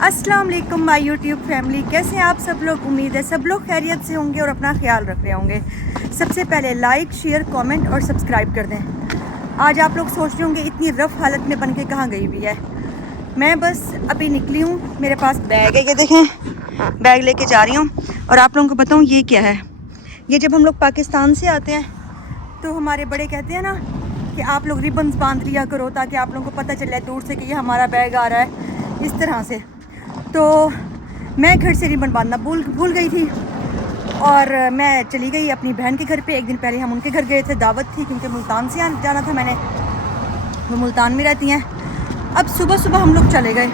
अस्सलाम वालेकुम my YouTube family, कैसे हैं आप सब लोग। उम्मीद है सब लोग खैरियत से होंगे और अपना ख्याल रख रहे होंगे। सबसे पहले लाइक शेयर कमेंट और सब्सक्राइब कर दें। आज आप लोग सोच रहे होंगे इतनी रफ़ हालत में बन के कहाँ गई हुई है। मैं बस अभी निकली हूँ, मेरे पास बैग है, ये देखें, बैग लेके जा रही हूँ। और आप लोगों को बताऊँ ये क्या है। ये जब हम लोग पाकिस्तान से आते हैं तो हमारे बड़े कहते हैं ना कि आप लोग रिबन्स बांध लिया करो ताकि आप लोगों को पता चले दूर से कि ये हमारा बैग आ रहा है, इस तरह से। तो मैं घर से रिबन बांधना भूल गई थी और मैं चली गई अपनी बहन के घर पे। एक दिन पहले हम उनके घर गए थे, दावत थी, क्योंकि मुल्तान से जाना था मैंने, वो मुल्तान में रहती हैं। अब सुबह सुबह हम लोग चले गए।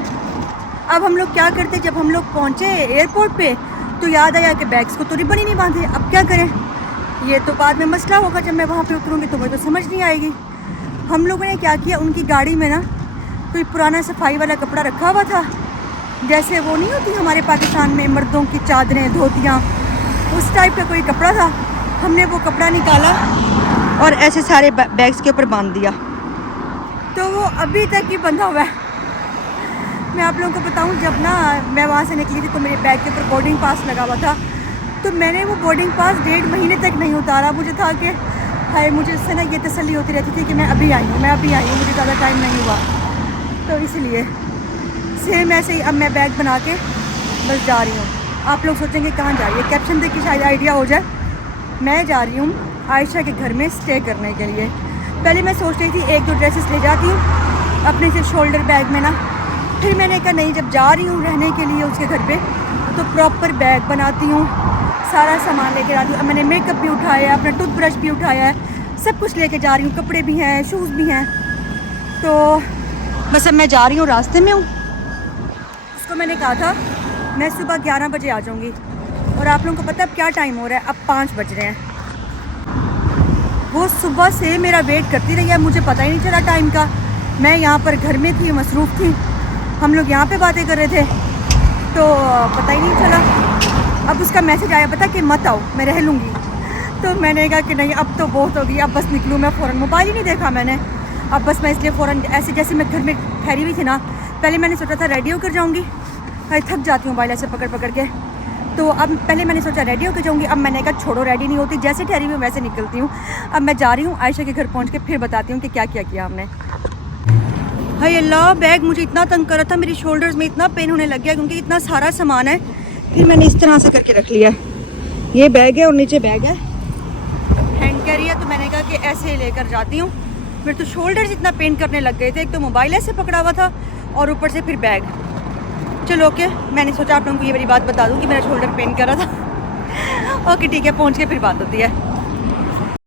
अब हम लोग क्या करते, जब हम लोग पहुँचे एयरपोर्ट पे तो याद आया कि बैग्स को तो रिबन ही नहीं बांधे। अब क्या करें, ये तो बाद में मसला होगा, जब मैं वहाँ पे उतरूँगी तो मुझे तो समझ नहीं आएगी। हम लोगों ने क्या किया, उनकी गाड़ी में ना कोई पुराना सफाई वाला कपड़ा रखा हुआ था, जैसे वो नहीं होती हमारे पाकिस्तान में मर्दों की चादरें धोतियाँ, उस टाइप का कोई कपड़ा था। हमने वो कपड़ा निकाला और ऐसे सारे बैग्स के ऊपर बांध दिया, तो वो अभी तक ही बंधा हुआ है। मैं आप लोगों को बताऊं, जब ना मैं वहाँ से निकली थी तो मेरे बैग के ऊपर बोर्डिंग पास लगा हुआ था, तो मैंने वो बोर्डिंग पास 1.5 महीने तक नहीं उतारा। मुझे था कि हाय, मुझे उससे ना ये तसल्ली होती रहती थी कि मैं अभी आई हूँ, मुझे ज़्यादा टाइम नहीं हुआ। तो इसलिए सेम ऐसे ही अब मैं बैग बना के बस जा रही हूँ। आप लोग सोचेंगे कहाँ जा रही है, कैप्शन देख के शायद आइडिया हो जाए। मैं जा रही हूँ आयशा के घर में स्टे करने के लिए। पहले मैं सोच रही थी 1-2 ड्रेसेस ले जाती हूँ अपने से शोल्डर बैग में ना, फिर मैंने कहा नहीं, जब जा रही हूँ रहने के लिए उसके घर पे तो प्रॉपर बैग बनाती हूँ, सारा सामान लेके आती हूँ। अब मैंने मेकअप भी उठाया है, अपना टूथब्रश भी उठाया है, सब कुछ लेके जा रही हूँ, कपड़े भी हैं, शूज़ भी हैं। तो बस अब मैं जा रही हूँ, रास्ते में हूँ। उसको मैंने कहा था मैं सुबह 11 बजे आ जाऊँगी, और आप लोगों को पता है अब क्या टाइम हो रहा है, अब 5 बज रहे हैं। वो सुबह से मेरा वेट करती रही है, मुझे पता ही नहीं चला टाइम का। मैं यहाँ पर घर में थी, मसरूफ़ थी, हम लोग यहाँ पे बातें कर रहे थे, तो पता ही नहीं चला। अब उसका मैसेज आया, पता कि मत आओ, मैं रह लूँगी। तो मैंने कहा कि नहीं, अब तो बहुत होगी, अब बस निकलूँ। मैं फ़ौरन मोबाइल ही नहीं देखा मैंने, अब बस मैं इसलिए फ़ौरन ऐसे, जैसे मैं घर में ठहरी हुई थी ना, पहले मैंने सोचा था रेडी होकर जाऊँगी, थक जाती हूँ मोबाइल ऐसे पकड़ पकड़ के। तो अब पहले मैंने सोचा रेडी होकर जाऊँगी, अब मैंने कहा छोड़ो, रेडी नहीं होती, जैसे ठहरी हुई वैसे निकलती हूँ। अब मैं जा रही हूँ आयशा के घर, पहुँच के फिर बताती हूँ कि क्या क्या किया हमने। हाय अल्लाह, बैग मुझे इतना तंग कर रहा था, मेरी शोल्डर्स में इतना पेन होने लग गया क्योंकि इतना सारा सामान है। फिर मैंने इस तरह से करके रख लिया, ये बैग है और नीचे बैग है, हैंड कैरी है, तो मैंने कहा कि ऐसे ही लेकर जाती हूँ। फिर तो शोल्डर्स इतना पेन करने लग गए थे, एक तो मोबाइल ऐसे पकड़ा हुआ था और ऊपर से फिर बैग। चलो ओके, मैंने सोचा आप लोगों को ये बड़ी बात बता दूँ कि मेरा शोल्डर पेन कर रहा था। ओके ठीक है, पहुँच के फिर बात होती है।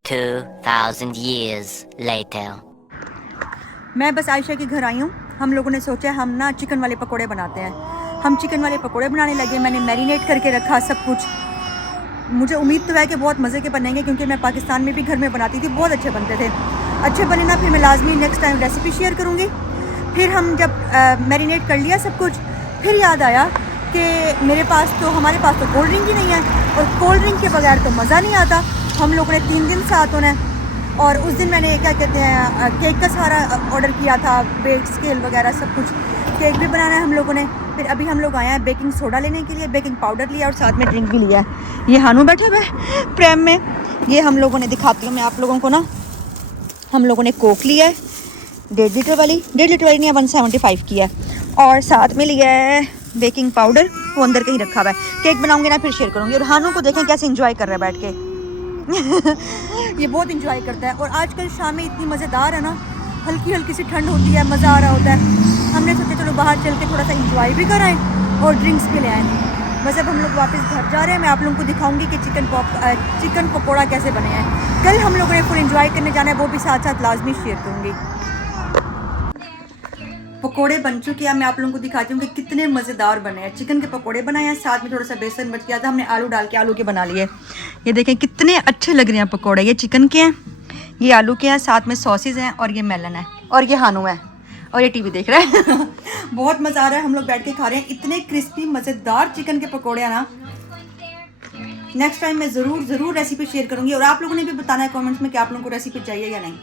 2000 years later. मैं बस आयशा के घर आई हूँ। हम लोगों ने सोचा हम ना चिकन वाले पकोड़े बनाते हैं। हम चिकन वाले पकोड़े बनाने लगे, मैंने मैरिनेट करके रखा सब कुछ। मुझे उम्मीद तो है कि बहुत मज़े के बनेंगे, क्योंकि मैं पाकिस्तान में भी घर में बनाती थी, बहुत अच्छे बनते थे। अच्छे बने ना, फिर मैं लाजमी नेक्स्ट टाइम रेसिपी शेयर करूँगी। फिर हम जब मैरिनेट कर लिया सब कुछ, फिर याद आया कि हमारे पास तो कोल्ड ड्रिंक ही नहीं है, और कोल्ड ड्रिंक के बगैर तो मज़ा नहीं आता। हम लोगों ने 3 दिन साथ होना है, और उस दिन मैंने क्या कहते हैं केक का सारा ऑर्डर किया था, बेक स्केल वगैरह सब कुछ, केक भी बनाना है हम लोगों ने। फिर अभी हम लोग आए हैं बेकिंग सोडा लेने के लिए, बेकिंग पाउडर लिया और साथ में ड्रिंक भी लिया है। ये हानू बैठा हुआ है प्रेम में। ये हम लोगों ने, दिखाती हूँ मैं आप लोगों को ना, हम लोगों ने कोक लिया है 1.5 लीटर वाली, 1.5 लीटर वाली नहीं, 175 की है, और साथ में लिया है बेकिंग पाउडर, वो अंदर कहीं रखा हुआ है। केक बनाऊँगी ना फिर शेयर करूँगी। और हानू को देखें कैसे इंजॉय कर रहा है बैठ के। ये बहुत इंजॉय करता है, और आजकल शामें इतनी मज़ेदार है ना, हल्की हल्की सी ठंड होती है, मज़ा आ रहा होता है। हमने सोचा चलो बाहर चल के थोड़ा सा इंजॉय भी कराएं और ड्रिंक्स भी ले आएँ। बस अब हम लोग वापस घर जा रहे हैं। मैं आप लोगों को दिखाऊंगी कि चिकन पकौड़ा कैसे बने हैं। कल हम लोगों ने फुल इंजॉय करने जाना है, वो भी साथ साथ लाजमी शेयर करूँगी। पकोड़े बन चुके हैं, मैं आप लोगों को दिखाती हूँ कि कितने मज़ेदार बने हैं। चिकन के पकोड़े बनाए हैं, साथ में थोड़ा सा बेसन बच गया था, हमने आलू डाल के आलू के बना लिए। ये देखें कितने अच्छे लग रहे हैं पकोड़े। ये चिकन के हैं, ये आलू के हैं, साथ में सॉसेज हैं, और ये मेलन है, और ये हानू है, और ये टीवी देख रहा है। बहुत मज़ा आ रहा है, हम लोग बैठ के खा रहे हैं। इतने क्रिस्पी मज़ेदार चिकन के पकौड़े हैं ना। नेक्स्ट टाइम मैं ज़रूर रेसिपी शेयर करूँगी, और आप लोगों ने भी बताना है कमेंट्स में कि आप लोगों को रेसिपी चाहिए या नहीं।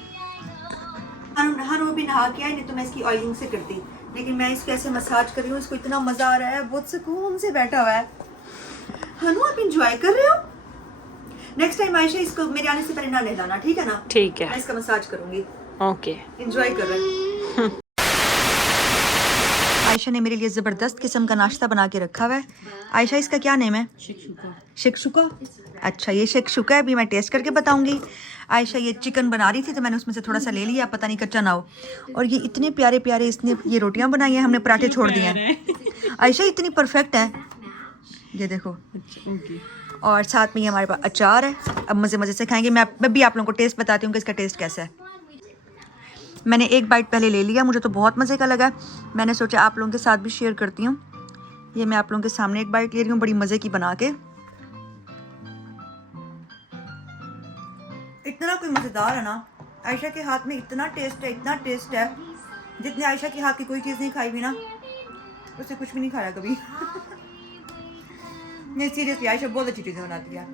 हानू भी नहा के आए, नहीं तो मैं इसकी ऑयलिंग से करती। लेकिन मैं इसको ऐसे मसाज कर रही हूँ, इसको इतना मज़ा आ रहा है, बहुत सुकून से बैठा हुआ है। हनु आप इंजॉय कर रहे हो? नेक्स्ट टाइम आयशा इसको मेरे आने से पहले ना नहलाना, ठीक है ना? ठीक है, मैं इसका मसाज करूँगी। ओके। इंजॉय कर रहे हैं। आयशा ने मेरे लिए ज़बरदस्त किस्म का नाश्ता बना के रखा हुआ है। आयशा इसका क्या नेम है? शेकशुका। अच्छा ये शेकशुका है, अभी मैं टेस्ट करके बताऊंगी। आयशा ये चिकन बना रही थी तो मैंने उसमें से थोड़ा सा ले लिया, पता नहीं कच्चा ना हो। और ये इतने प्यारे प्यारे इसने ये रोटियां बनाई हैं, हमने पराठे छोड़ दिए हैं। आयशा इतनी परफेक्ट है, ये देखो। और साथ में ये हमारे पास अचार है। अब मज़े मज़े से खाएंगे। मैं भी आप लोगों को टेस्ट बताती हूँ कि इसका टेस्ट कैसा है। मैंने एक बाइट पहले ले लिया, मुझे तो बहुत मज़े का लगा। मैंने सोचा आप लोगों के साथ भी शेयर करती हूँ। ये मैं आप लोगों के सामने एक बाइट ले रही हूँ, बड़ी मज़े की बना के। इतना कोई मज़ेदार है ना, आयशा के हाथ में इतना टेस्ट है, इतना टेस्ट है। जितने आयशा के हाथ की कोई चीज़ नहीं खाई भी ना, उससे कुछ भी नहीं खाया कभी। नहीं सीरियसली, आयशा बहुत अच्छी चीज़ें बनाती है।